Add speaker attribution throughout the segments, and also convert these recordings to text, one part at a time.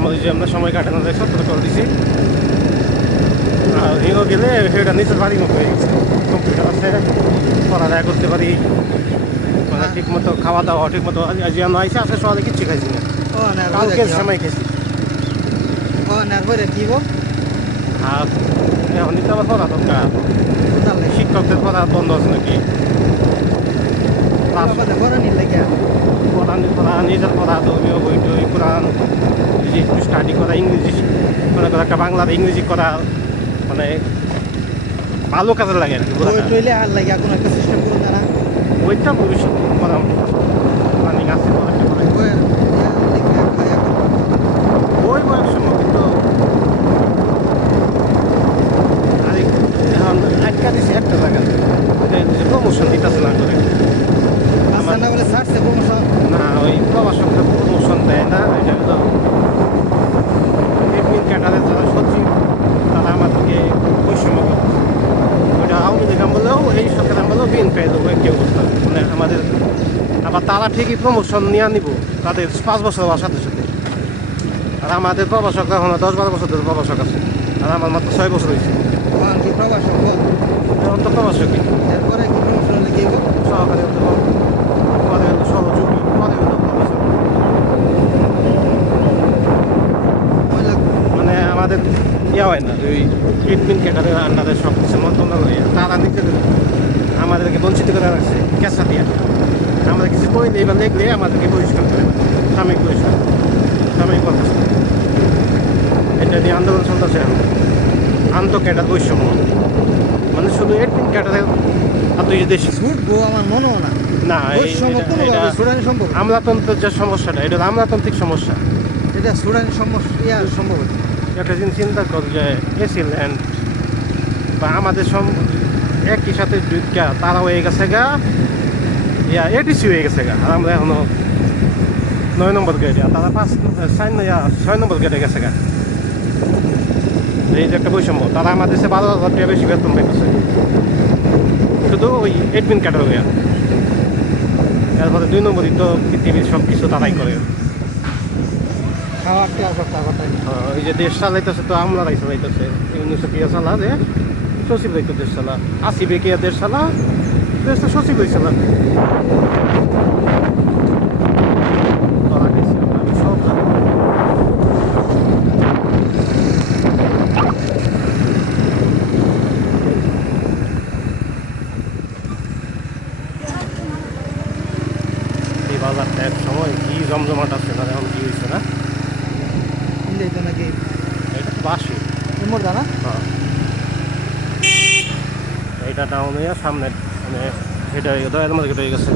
Speaker 1: আমাদের যে আমরা সময় কাটানো যায় সত্তর কল দিছি। আর হিরো গেলে সেটা নিজের বাড়ির মতো হয়ে গেছে। কম্পিউটার আছে পড়ালেখা করতে পারি। মানে ঠিক মতো খাওয়া দাওয়া ঠিক মতো আজ আমরা আইসে আসে সকালে কিচ্ছু খাইছি না। কালকে সময় খেয়েছি
Speaker 2: করে
Speaker 1: আর এখন তো আবার পড়া দরকার। শিক্ষকদের পড়া বন্ধ আছে নাকি? ক্লাস
Speaker 2: বাবা করে লাগে
Speaker 1: পড়া ধর্মীয় বই টই কোরআন একটু স্টাডি করা ইংরেজি মনে করা একটা বাংলার ইংরেজি করা মানে ভালো কাজে লাগে আর কি
Speaker 2: আর লাগে কোনো একটা সিস্টেম
Speaker 1: ভবিষ্যৎ একটা কিন্তু আর এই- এখন আটকা দিছে একটা জায়গা। প্রমোশন দিতেছে না
Speaker 2: বলে ছাড়ছে প্রমোশন
Speaker 1: না ওই প্রবাসকরা প্রমোশন দেয় না এটা হলো এডমিন ক্যাডারের যারা সচিব তারা আমাদেরকে বৈষম্য করছে ওইটা আওয়ামী লীগ আমলেও এই সরকার আমলেও বিএনপি একই অবস্থা মানে আমাদের আবার তারা ঠিকই প্রমোশন নিয়ে নিব তাদের পাঁচ বছর হওয়ার সাথে সাথে আর আমাদের প্রবাসকরা এখন দশ বারো বছর ধরে প্রবাসক আছে আর আমার মাত্র ছয় বছর হয়েছে
Speaker 2: প্রবাসক
Speaker 1: এখন তো প্রবাসকই
Speaker 2: এরপরে কি প্রমোশন
Speaker 1: সহকারী অধ্যাপক পরে হলো সহযোগী পরে হলো প্রফেসর
Speaker 2: ওই লাগবে
Speaker 1: মানে আমাদের ইয়ে হয় না ওই ট্রিটমেন্ট ক্যাটারের আন্ডারে সব কিছু মন্ত্রণালয় তারা নিজেদের আমাদেরকে বঞ্চিত করে রাখছে ক্যাসা দিয়া। আমাদের কিছু কইলে এবার লিখলে আমাদেরকে বহিষ্কার করে সাময়িক বহিষ্কার সাময়িক বরখাস্ত এটা নিয়ে আন্দোলন চলতেছে আন্ত ক্যাটার বৈষম্য। মানে শুধু এডমিন ক্যাটারের আর দুই দেশ।
Speaker 2: ছুটবো আমার মনেও না।
Speaker 1: না। আমলাতন্ত্রের যে সমস্যাটা এটা আমলাতান্ত্রিক সমস্যা।
Speaker 2: এটা ছুটানি সমস্যা সম্ভব।
Speaker 1: একটা জিনিস চিন্তা কর যে এসি ল্যান্ড বা আমাদের সম একই সাথে দুইটা তারা হয়ে গেছে গা। ইয়া এডিসি হয়ে গেছে গা। আর আমরা এখনও নয় নম্বর গেটে তারা পাঁচ নয় ইয়া, ছয় নম্বর গেটে গেছে গা। এই যে একটা বৈষম্য। তারা আমাদের দেশে বারো হাজার টাকা বেশি বেতন পাইতেছে। শুধু ওই এডমিন হইয়া এরপরে দুই নম্বরই তো পৃথিবীর সব কিছু তারাই করে।
Speaker 2: খাওয়ার টেয়ার করতে কথা
Speaker 1: আহ, এই যে দেশ চালাইতেছে তো আমলারাই চালাইতেছে ইউনিসে কে চালা রে সচিব রাইতো দেশ চালা। আসিবে কে দেশ সচিব হয়ে চালা ধরা গেছে, আমি সব জানি। এই বাজারটা এক সময় কি জমজমাট আছে না এখন কি হয়েছে না
Speaker 2: ইন্ডিয়াই তো নাকি
Speaker 1: এটা তো বাসি
Speaker 2: জানা?
Speaker 1: হ্যাঁ। এইটা ডাউন হয়ে সামনে মানে এটা দয়ের মধ্যে কেটে গেছে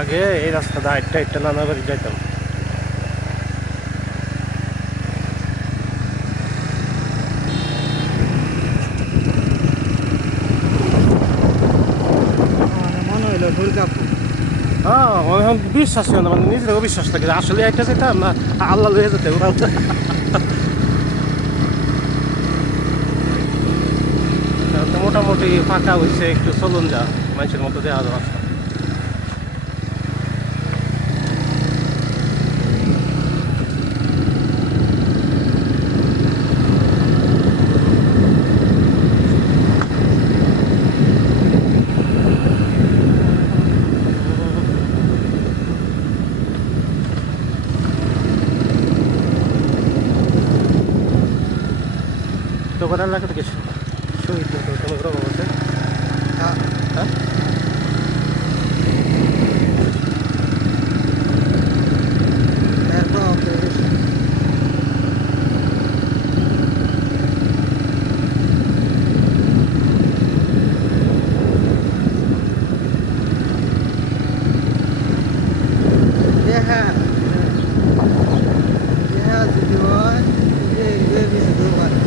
Speaker 1: আগে এই রাস্তাটা আটটা আটটা নানা বাড়ি যাইতাম।
Speaker 2: মনে হইল দুর্গাপুর।
Speaker 1: হ্যাঁ এখন বিশ্বাস হয় না মানে নিজের অবিশ্বাস থাকে আসলে একটা যেতাম না, আল্লাহ লয়ে যেতে ওরা মোটামুটি ফাঁকা হয়েছে একটু চলুন যা, মানুষের মতো দেওয়া যাওয়া রাস্তা তো কোথায় লাগে থেকে শহীদ তো তোমার গ্রহ আছে
Speaker 2: হ্যাঁ
Speaker 1: হ্যাঁ
Speaker 2: এরপর দেখা দেখা যদি হয় যে এগুলো বেশি দূর পারে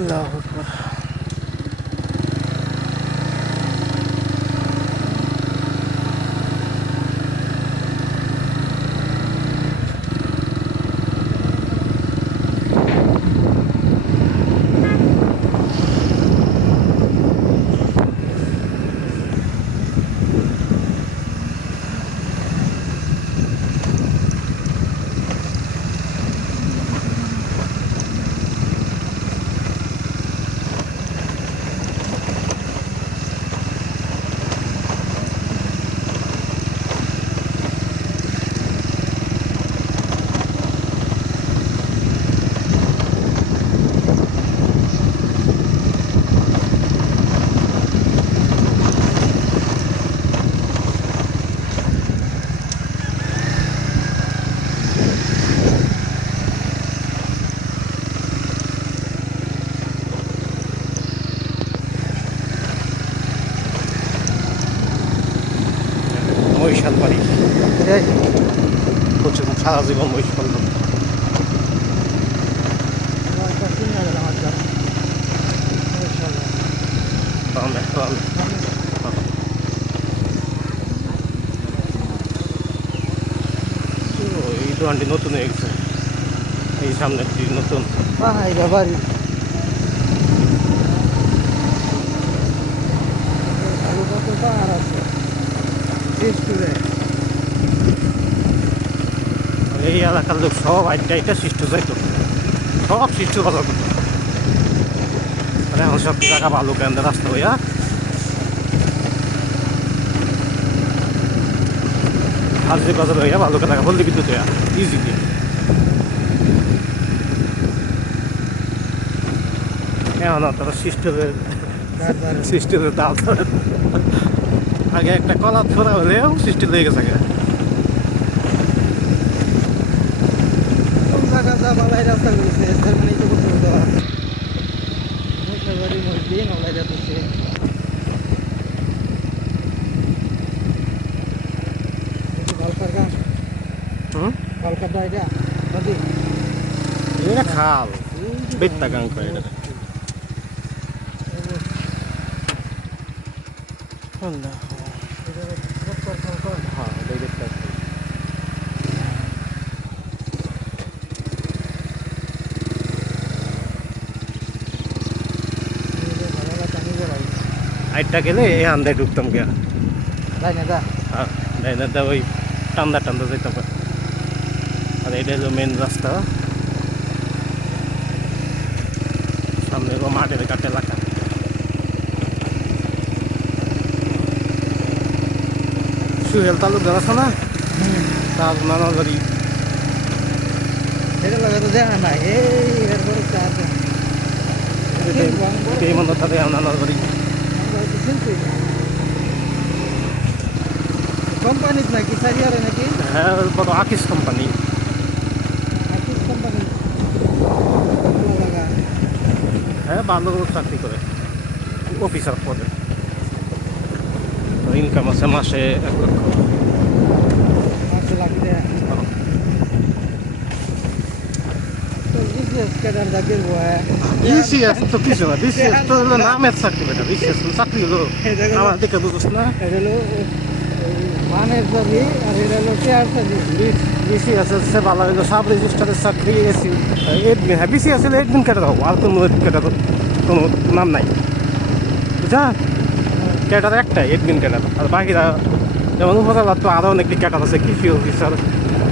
Speaker 1: আল্লাহ আকবার বাড়ি। প্রচুর সারা জীবন পালন এই দোকানটি নতুন হয়ে গেছে। এই সামনেরটি নতুন।
Speaker 2: পাহাই বাড়ি আলু কত পাহাড় আছে স্টুডেন্ট
Speaker 1: এই এলাকার লোক সব আইটা এটা সৃষ্টি যাইতো। সব সৃষ্টি কথা করতো মানে এখন সব জায়গা ভালো কেন রাস্তা হইয়া? হাজির বাজার হইয়া ভালো টাকা বললি কিন্তু দেয়া ইজি দিয়ে এখন তারা সিস্টেমের দাম ধরে। আগে একটা কলা ছোড়া হলেও সৃষ্টি লেগে গেছে
Speaker 2: মানে এটা
Speaker 1: খাল বেত্তা গাং করে এটা। আল্লাহ হ্যাঁ এটাই বেত্তা খাল। আইটা গেলে এই আন্দায় ঢুকতাম গিয়া।
Speaker 2: তাই না দা
Speaker 1: আর ডাইনারটা ওই টান্দা টান্দা যেতাম আর এটা হলো মেন রাস্তা। সামনে মাঠের কাটে এলাকা। সুহেল তালুকদার আছে না? তার নানার বাড়ি
Speaker 2: এটা লাগা তো দেখা নাই। এই
Speaker 1: মনে তাদের নানার বাড়ি
Speaker 2: কোম্পানিত নাকি সারিয়ারে নাকি?
Speaker 1: হ্যাঁ বড় আকিস কোম্পানি।
Speaker 2: আকিস কোম্পানি।
Speaker 1: হ্যাঁ ভালো চাকরি করে। অফিসার পদে। ইনকাম আছে মাসে এক লক্ষ।
Speaker 2: মাসে কেদার জাকির বয়
Speaker 1: বিসিএস তো কিছু না বিসিএস তো নামের চাকরি বেটা বিসিএস চাকরি হলো আমার
Speaker 2: ছবি আর এটা হলো ছবি
Speaker 1: বিসিএস হচ্ছে ভালো সাব রেজিস্টারের চাকরি এসি এডমিন হ্যাঁ বিসিএস হলে এডমিন কেটে দাও আর কোনো কেটে কোনো নাম নাই বুঝা ক্যাটার একটাই এডমিন ক্যাটার আর বাকিরা যেমন উপজেলার আরও অনেক ক্যাটার আছে কৃষি অফিসার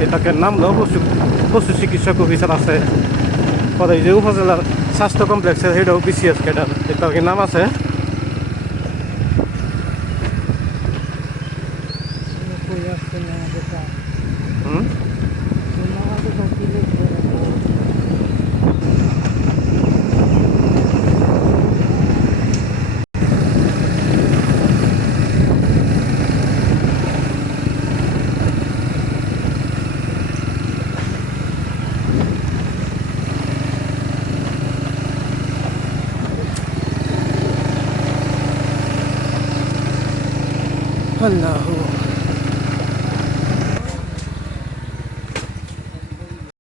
Speaker 1: এটাকে নাম পশু পশু চিকিৎসক অফিসার আছে পরে যে উপজেলার স্বাস্থ্য কমপ্লেক্সের সেটাও বিসিএস ক্যাডার কি নাম আছে
Speaker 2: কই আসছে না আমাদের কাম
Speaker 1: হুম
Speaker 2: আমাদের কাম কি লিখব
Speaker 1: আল্লাহ